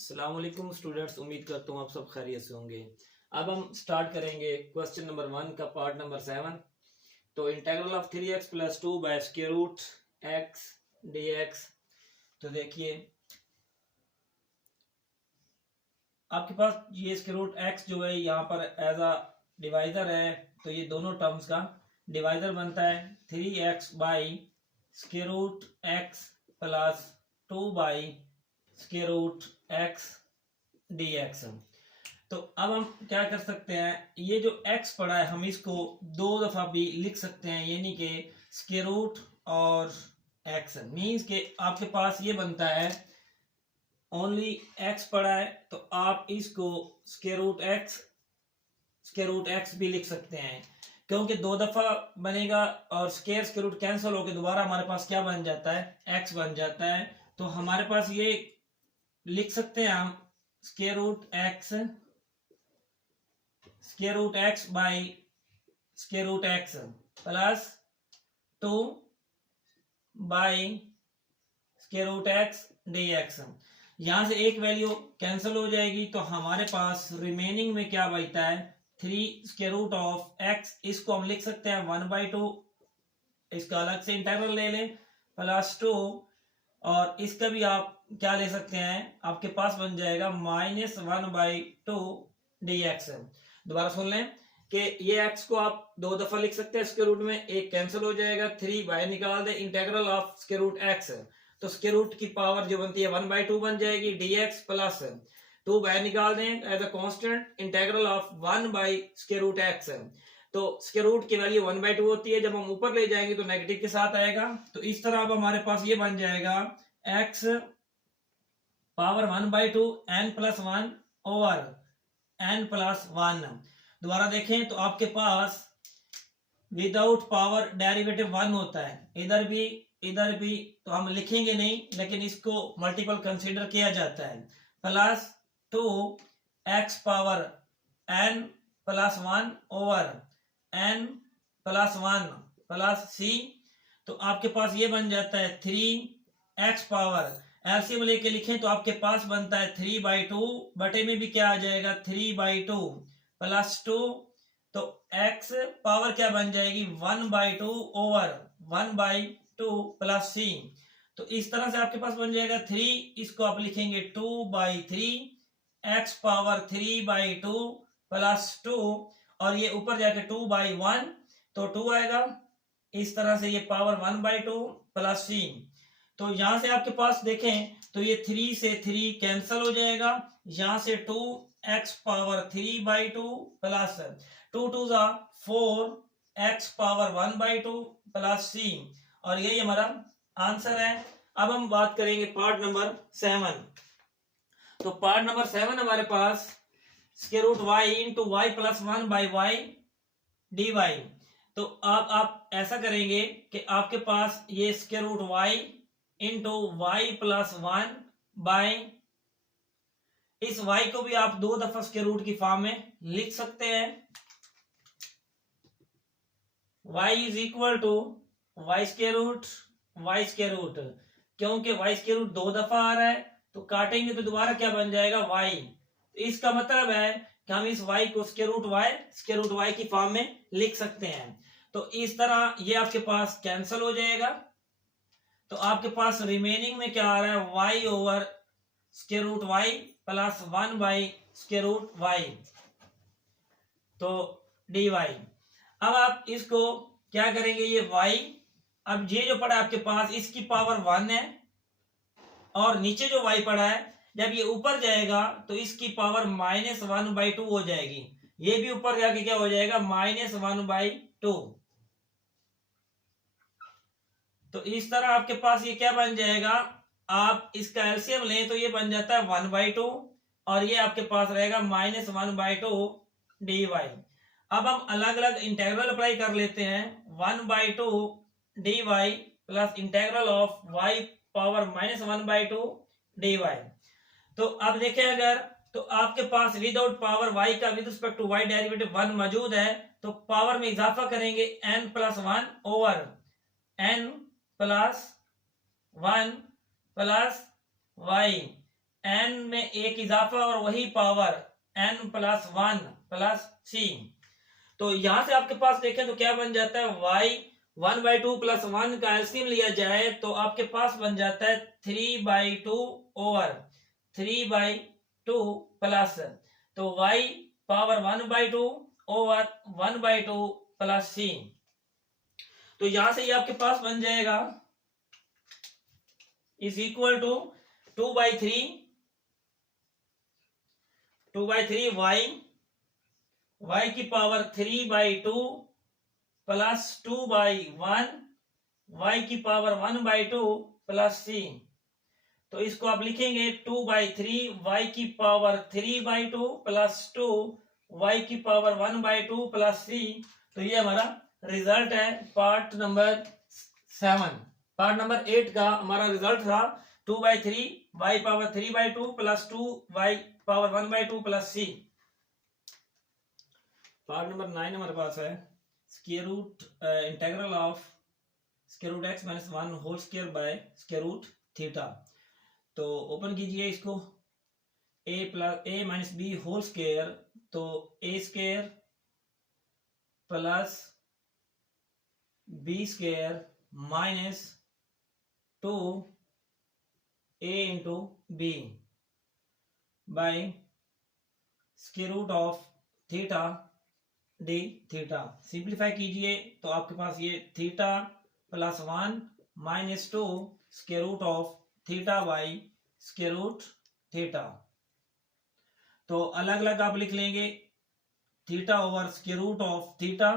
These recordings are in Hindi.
अस्सलाम वालेकुम स्टूडेंट्स, उम्मीद करता हूँ आप सब खैरियत से होंगे। अब हम स्टार्ट करेंगे क्वेश्चन नंबर 1 का पार्ट नंबर 7। तो integral of 3x plus 2 by square root x dx। तो देखिए आपके पास ये स्क्वायर रूट x जो है यहाँ पर एज अ डिवाइजर है, तो ये दोनों टर्म्स का डिवाइजर बनता है 3x by square root x plus 2 by square root x dx। तो अब हम क्या कर सकते हैं, ये जो x पड़ा है हम इसको दो दफा भी लिख सकते हैं, यानी कि स्क्वायर रूट और x मीन्स के आपके पास ये बनता है ओनली x पड़ा है तो आप इसको स्क्वायर रूट x भी लिख सकते हैं, क्योंकि दो दफा बनेगा और स्क्वायर रूट कैंसिल होकर दोबारा हमारे पास क्या बन जाता है, x बन जाता है। तो हमारे पास ये लिख सकते हैं हम square root x by square root x plus 2 by square root x dx। यहां से एक वैल्यू कैंसिल हो जाएगी तो हमारे पास रिमेनिंग में क्या बचता है 3 स्क्वायर रूट ऑफ x। इसको हम लिख सकते हैं 1/2, इसका अलग से इंटीग्रल ले लें, प्लस 2, और इसका भी आप क्या ले सकते हैं, आपके पास बन जाएगा -1/2 dx। दोबारा सुन लें कि ये x को आप दो दफा लिख सकते हैं स्क्वायर रूट में, एक कैंसिल हो जाएगा, 3 बाहर निकाल दे, integral of square root x, तो स्क्वायर रूट की पावर जो बनती है 1/2 बन जाएगी dx, प्लस 2 बाहर निकाल दें as a constant, integral of 1 by square root x। तो स्क्वायर रूट की वैल्यू 1/2 होती है, जब हम ऊपर ले जाएंगे तो नेगेटिव के साथ आएगा। तो इस तरह अब हमारे पास ये बन जाएगा x power 1/2 n+1 over n+1। दोबारा देखें तो आपके पास विदाउट पावर डेरिवेटिव 1 होता है, इधर भी तो हम लिखेंगे नहीं, लेकिन इसको मल्टीपल कंसीडर किया जाता है, plus 2x power n+1 over n+1 plus c। तो आपके पास ये बन जाता है 3x पावर, एलसीएम लेके लिखें तो आपके पास बनता है 3/2, बटे में भी क्या आ जाएगा 3/2 प्लस 2, तो x पावर क्या बन जाएगी 1/2 ओवर 1/2 प्लस c। तो इस तरह से आपके पास बन जाएगा 3, इसको आप लिखेंगे 2/3, x पावर 3/2 प्लस 2, और ये ऊपर जाके 2/1 तो 2 आएगा, इस तरह से ये पावर 1/2 प्लस c। तो यहां से आपके पास देखें तो ये 3 से 3 कैंसिल हो जाएगा, यहां से 2x power 3/2 plus 2 2 4 x power 1/2 plus c, और यही हमारा आंसर है। अब हम बात करेंगे पार्ट नंबर 7। तो पार्ट नंबर 7 हमारे पास square root y into y plus 1 by y dy। तो आप ऐसा करेंगे कि आपके पास ये square root y into y plus 1 by, इस y को भी आप दो दफा स्क्वायर रूट की फॉर्म में लिख सकते हैं, y is equal to y square root, क्योंकि y स्क्वायर रूट दो दफा आ रहा है तो काटेंगे तो दोबारा क्या बन जाएगा y। तो इसका मतलब है कि हम इस y को स्क्वायर रूट y की फॉर्म में लिख सकते हैं। तो इस तरह ये आपके पास कैंसिल हो जाएगा, तो आपके पास रिमेनिंग में क्या आ रहा है y over square root y plus 1 by square root y, तो dy। अब आप इसको क्या करेंगे, ये y, अब ये जो पड़ा आपके पास इसकी पावर 1 है, और नीचे जो y पड़ा है जब ये ऊपर जाएगा तो इसकी पावर -1/2 हो जाएगी, ये भी ऊपर जाके क्या हो जाएगा -1/2। तो इस तरह आपके पास ये क्या बन जाएगा, आप इसका एलसीएम लें तो ये बन जाता है 1/2, और ये आपके पास रहेगा -1/2 dy। अब हम अलग अलग इंटीग्रल अप्लाई कर लेते हैं, 1/2 dy plus integral of y power -1/2 dy। तो अब देखें अगर तो आपके पास विदाउट पावर y का with respect to y derivative 1 मौजूद है, तो पावर में इजाफा करेंगे n+1 over n+1 plus y n में एक इजाफा और वही power n plus 1 plus c। तो यहां से आपके पास देखें तो क्या बन जाता है, y 1/2 प्लस 1 का एलसीएम लिया जाए तो आपके पास बन जाता है 3/2 ओवर 3/2 प्लस, तो y power 1/2 over 1/2 plus c। तो यहां से ये आपके पास बन जाएगा इज इक्वल टू 2/3 y की पावर 3/2 प्लस 2/1 y की पावर 1/2 प्लस c। तो इसको आप लिखेंगे 2/3 y की पावर 3/2 प्लस 2 y की पावर 1/2 प्लस c। तो ये हमारा रिजल्ट है पार्ट नंबर 7। पार्ट नंबर 8 का हमारा रिजल्ट था 2/3 y power 3/2 plus 2 y power 1/2 plus c। Part number 9 हमारे पास है square root integral of square root x minus 1 whole square by square root theta. तो ओपन कीजिए इसको, a minus b whole square, तो a square plus b square minus 2a into b by square root of theta d theta. Simplify कीजिए तो आपके पास ये theta plus 1 minus 2 square root of theta by square root theta. तो अलग अलग आप लिख लेंगे, theta over square root of theta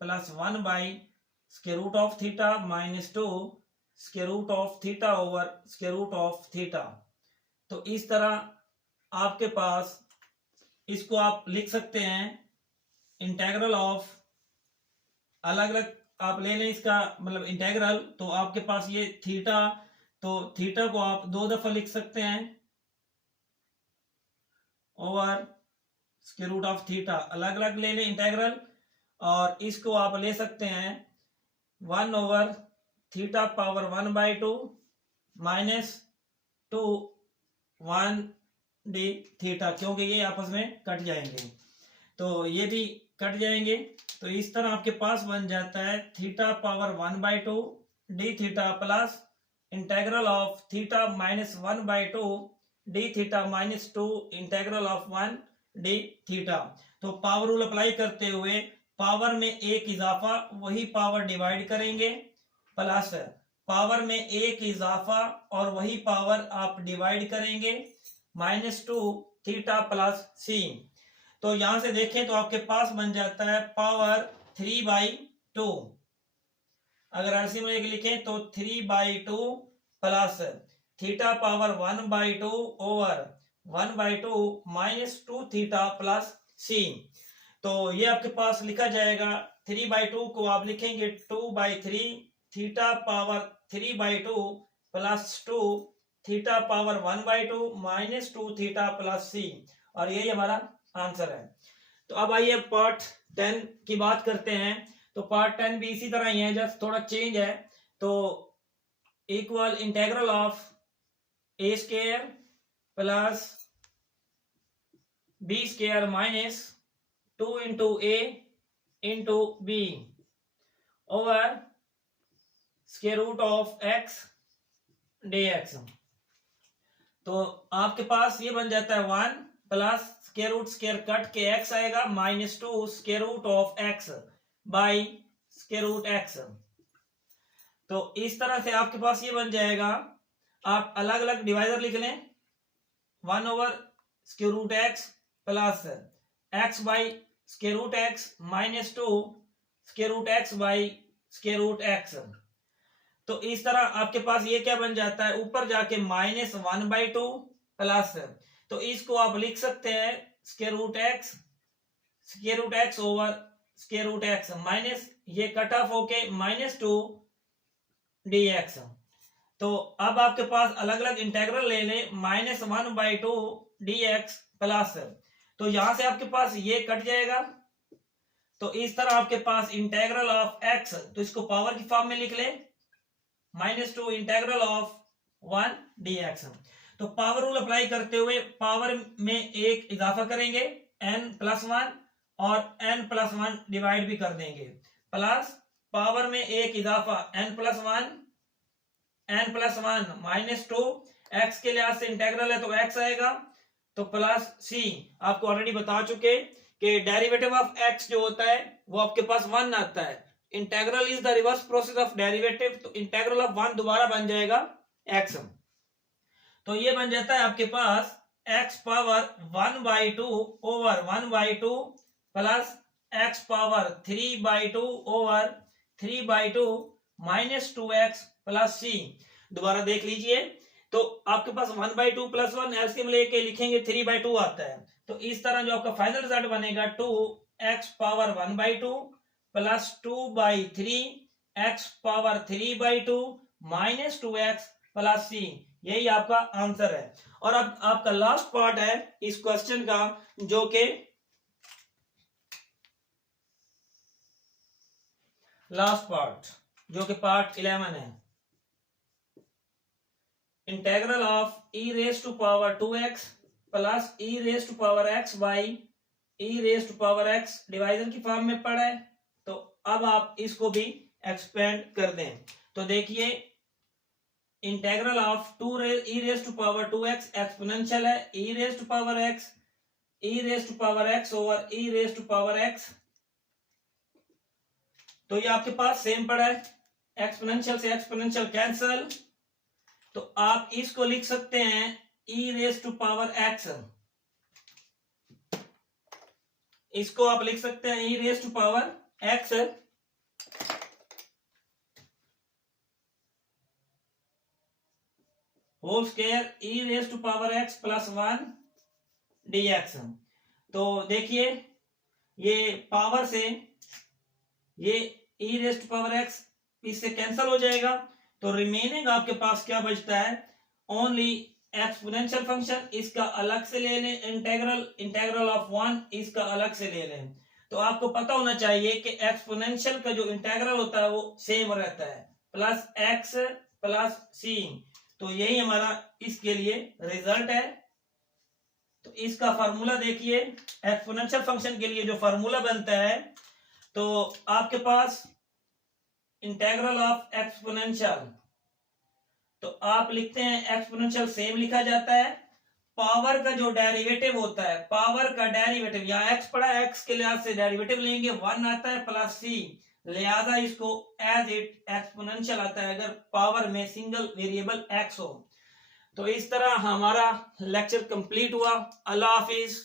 plus 1 by square root of theta minus 2 square root of theta over square root of theta. तो इस तरह आपके पास इसको आप लिख सकते हैं इंटेग्रल ऑफ, अलग अलग आप ले लें इसका मतलब इंटेग्रल। तो आपके पास ये थीटा, तो थीटा को आप 2 दफा लिख सकते हैं over square root of theta, अलग अलग ले लें इंटेग्रल। और इसको आप ले सकते हैं 1 over theta power 1/2 minus 2 1 D theta, क्योंकि ये आपस में कट जाएंगे तो ये भी कट जाएंगे। तो इस तरह आपके पास बन जाता है theta power 1/2 D theta plus integral of theta minus 1/2 D theta minus 2 integral of 1 D theta. तो पावर रूल अप्लाई करते हुए पावर में एक इजाफा वही पावर डिवाइड करेंगे, प्लस पावर में एक इजाफा और वही पावर आप डिवाइड करेंगे -2 थीटा प्लस सी। तो यहां से देखें तो आपके पास बन जाता है पावर 3/2। अगर एलसीएम में लिखें तो 3/2 plus theta power 1/2 over 1/2 -2 theta plus C. तो ये आपके पास लिखा जाएगा 3/2 को आप लिखेंगे 2/3 theta power 3/2 plus 2 theta power 1/2 -2 theta plus C. और यही हमारा आंसर है। तो अब आइए पार्ट 10 की बात करते हैं। तो पार्ट 10 भी इसी तरह ही है, जस्ट थोड़ा चेंज है। तो equal integral of a square plus b square minus 2 into a into b over square root of x d x. तो आपके पास ये बन जाता है 1 plus square root square cut के x आएगा -2 square root of x by square root x। तो इस तरह से आपके पास ये बन जाएगा, आप अलग अलग डिवाइजर लिख लें 1 over square root x plus x by square root x -2 square root x by square root x। तो इस तरह आपके पास ये क्या बन जाता है, ऊपर जाके -1/2 प्लस, तो इसको आप लिख सकते हैं square root x over square root x minus ये कट ऑफ होके -2 dx। तो अब आपके पास अलग अलग इंटेग्रल ले लें -1/2 dx प्लस, तो यहां से आपके पास ये कट जाएगा। तो इस तरह आपके पास इंटेग्रल ऑफ x, तो इसको पावर की फॉर्म में लिख ले -2 इंटेग्रल ऑफ 1 dx। तो पावर रूल अप्लाई करते हुए पावर में एक इजाफा करेंगे n+1 और n+1 डिवाइड भी कर देंगे, प्लस पावर में एक इजाफा n+1 -2, x के लिहाज से इंटेग्रल है तो x आएगा, तो प्लस c। आपको ऑलरेडी बता चुके कि डेरिवेटिव ऑफ x जो होता है वो आपके पास 1 आता है। Integral is the reverse process of derivative, तो इंटेग्रल ऑफ 1 दोबारा बन जाएगा x। तो ये बन जाता है आपके पास x power 1/2 over 1/2 plus x power 3/2 over 3/2 minus 2x plus c। दोबारा देख लीजिए, तो आपके पास 1/2 प्लस 1 एलसीएम लेके लिखेंगे 3/2 आता है, तो इस तरह जो आपका फाइनल रिजल्ट बनेगा 2x power 1/2 plus 2/3 x power 3/2 minus 2x plus c। यही आपका आंसर है। और अब आपका लास्ट पार्ट है इस क्वेश्चन का, जो कि लास्ट पार्ट जो कि पार्ट 11 है। Integral of e raise to power 2x plus e raise to power x by e raise to power x divisor की फॉर्म में पड़ा है, तो अब आप इसको भी एक्सपेंड कर दें। तो देखिए, integral of e raise to power 2x exponential है e raise to power x over e raise to power x, तो ये आपके पास सेम पड़ा है, एक्सपोनेंशियल से एक्सपोनेंशियल कैंसल, तो आप इसको लिख सकते हैं e raise to power x, इसको आप लिख सकते हैं e raise to power x whole square e raise to power x plus 1 dx। तो देखिए, ये पावर से ये e raise to power x इससे कैंसिल हो जाएगा, तो रिमेनिंग आपके पास क्या बचता है, ओनली एक्सपोनेंशियल फंक्शन, इसका अलग से ले लें, इंटेग्रल ऑफ 1 इसका अलग से ले लें। तो आपको पता होना चाहिए कि एक्सपोनेंशियल का जो इंटेग्रल होता है वो सेम रहता है, प्लस x प्लस c। तो यही हमारा इसके लिए रिजल्ट है। तो इसका फार्मूला देखिए, एक्सपोनेंशियल फंक्शन के लिए जो फार्मूला बनता है, तो आपके पास इंटेग्रल ऑफ एक्सपोनेंशियल, तो आप लिखते हैं एक्सपोनेंशियल सेम लिखा जाता है, पावर का जो डेरिवेटिव होता है, पावर का डेरिवेटिव, यहाँ x पड़ा, x के लिहाज से डेरिवेटिव लेंगे 1 आता है प्लस c, लिहाजा इसको एज इट एक्सपोनेंशियल आता है अगर पावर में सिंगल वेरिएबल x हो। तो इस तरह हमारा लेक्चर कंप्लीट हुआ। अल्लाह हाफिज।